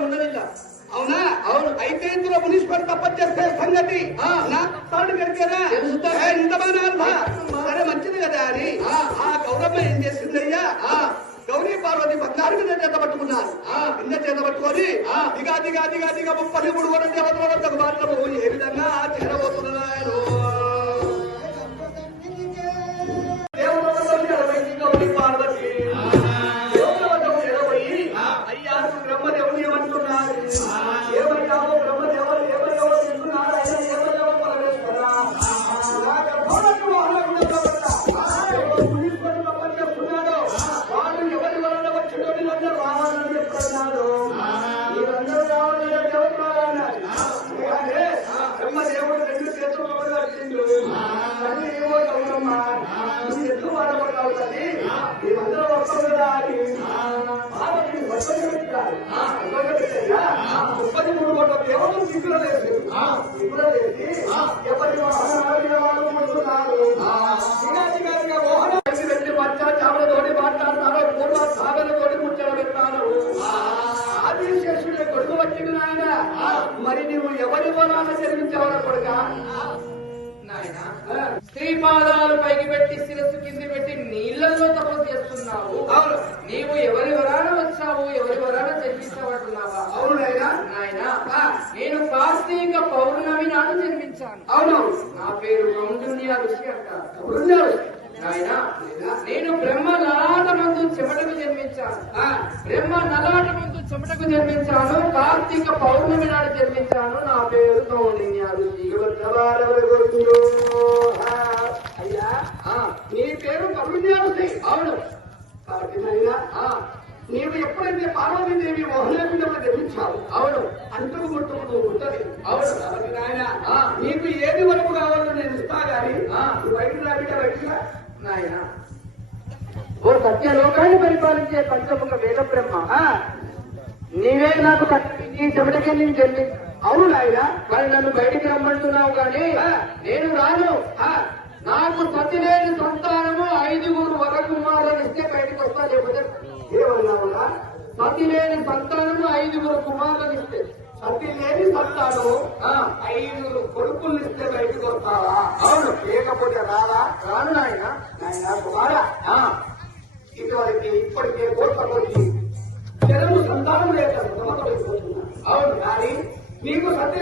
ఉండదు అవునా అవును. అయితే ఇందులో మున్సిపల్ తప్పని చేస్తే సంగతి ఆ. నా తాడు కరికేనా తెలుసుతా. ఏ, ఇంత బాగా సరే మంచిది కదా అని ఆ. గౌరమ్మ ఏం చేసిందయ్యా ఆ. గౌరీ పార్వతి బంగారు మీద చేత పట్టుకున్నారు ఆ. కింద చేత పట్టుకొని ఆ. దిగా దిగా దిగా దిగా ముప్పని మూడు కూడా దేవతల వద్దకు మాత్రము ఏ విధంగా గౌరీ పార్వతి అయ్యా బ్రహ్మదేవుడు రెండు చేతులు పట్టుకొచ్చిండు. తల్లి ఏమో గౌరమ్మ, నువ్వు ఎందుకు బాధపడతావు తల్లి? మేమందరం వస్తాం కదా అని. పార్వతిని వద్దకు పెట్టారు. వద్దకు మూడు కోట్ల లేదు. స్త్రీ పాదాలు పైకి పెట్టి శిరస్సు కింది పెట్టి నీళ్ళలో తపస్సు చేస్తున్నావు. అవును. నీవు ఎవరి వరాన వచ్చావు ఎవరి వరాన జన్మించావంటున్నావా అవును నాయన నేను కార్తీక పౌర్ణమి నాడు జన్మించాను. అవును. నా పేరు కౌండున్య ఋషి అంటారు నాయనా నేను బ్రహ్మ నలాట మందు చెమటకు జన్మించాను. ఆ, బ్రహ్మ నలాట మందు చెమటకు జన్మించాను. కార్తీక పౌర్ణమి నాడు జన్మించాను. నా పేరు కౌండిన్య ఋషి ఎవరెవరు కొడుకులు? ఆ, అయ్యా ఆ, నీ పేరు కరుణ్యావతి అవును కాబట్టి నాయన ఆ, నీవు ఎప్పుడైతే పార్వతీదేవి మోహనపిండలో జన్మించావు అవును అంటుకు ముట్టుకు ఉంటది అవును. కాబట్టి నాయన ఆ. నీకు ఏది వరకు కావాలో నేను ఇస్తా గాని ఆ. నువ్వు బయటికి రా బిడ్డ బయటికి రా. నాయన ఓ సత్యలోకాన్ని పరిపాలించే పంచముఖ వేద బ్రహ్మ నీవే నాకు నీ చెమటకే నేను జన్మి అవును నాయన మరి నన్ను బయటికి రమ్మంటున్నావు కానీ. నేను రాను ఆ, నాకు సతి లేని సంతానము ఐదుగురు వర కుమారులను ఇస్తే బయటకు వస్తా లేకపోతే ఏమన్నావునా సతి లేని సంతానము ఐదుగురు కుమారులను ఇస్తే సత్తి లేని సత్తాను ఆ, ఐదుగురు కొడుకులు ఇస్తే బయటికి వస్తావా? అవును. లేకపోతే రావా రాను నాయన. నాయన కుమారా. ఇటువంటి ఇప్పటికే కోట్ల కొద్ది జనము సంతానం లేక సమతమైపోతున్నా అవును. కానీ నీకు సత్తి